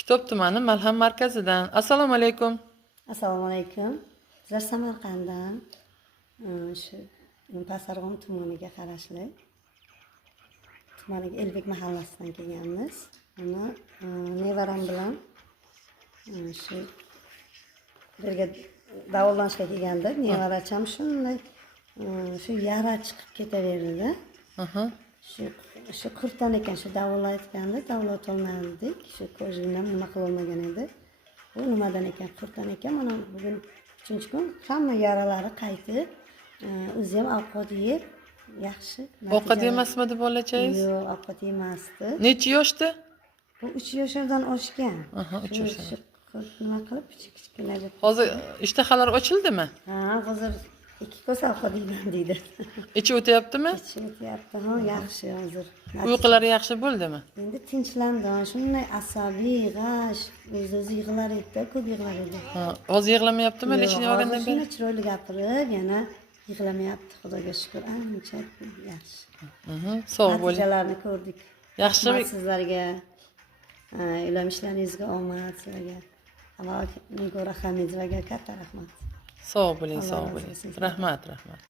Kitob tumani Malham markazidan. Assalomu alaykum. Assalomu alaykum. Bizlar Samarqanddan shu Pasarg'om tumaniga qarashli tumaniga Elbek mahallasidan kelganmiz. Uni nevaram bilan shu birga davolanishga kelganda nevaracham shunday shu yara chiqib ketaverdi. Shu qurtdan ekan, shu davolayotganda davolatolmadik. Shu ko'zini ham nima qilolmagan edi. Bu nimadan ekan, qurtdan ekan. Mana bugun 3-chi kun hamma yaralari qaytib, o'zi ham ovqat yeb, yaxshi. Ovqat yemasmidi bolachangiz? Yo'q, ovqat yemasdi. Necha yoshda? Bu 3 yoshdan oshgan. 3 yoshdan. Nima qilib kichkina deb. Hozir ishtahalar ochildimi? Ha, hozir 2 kosa ovqat yeyman deydi. Ichi o'tyaptimi? Ichi o'tyapti. Ha, yaxshi hozir. Uyqulari yaxshi bo'ldimi? Endi tinchlandim. Shunday asabiy, g'ash, o'zi yig'lar edi, ko'p yig'lar edi. Hozir yig'lamayaptimi? Lechini olgandan beri? Shuni chiroyli gapirib, yana yig'lamayapti, Xudoga shukr. Ancha yaxshi. Sog' bo'ling. Natijalarni ko'rdik. Yaxshimi? Sizlarga ilm ishlaringizga omad, sizlarga Nigora Hamidovaga katta rahmat. Sog' bo'ling, sog' bo'ling. Rahmat, rahmat.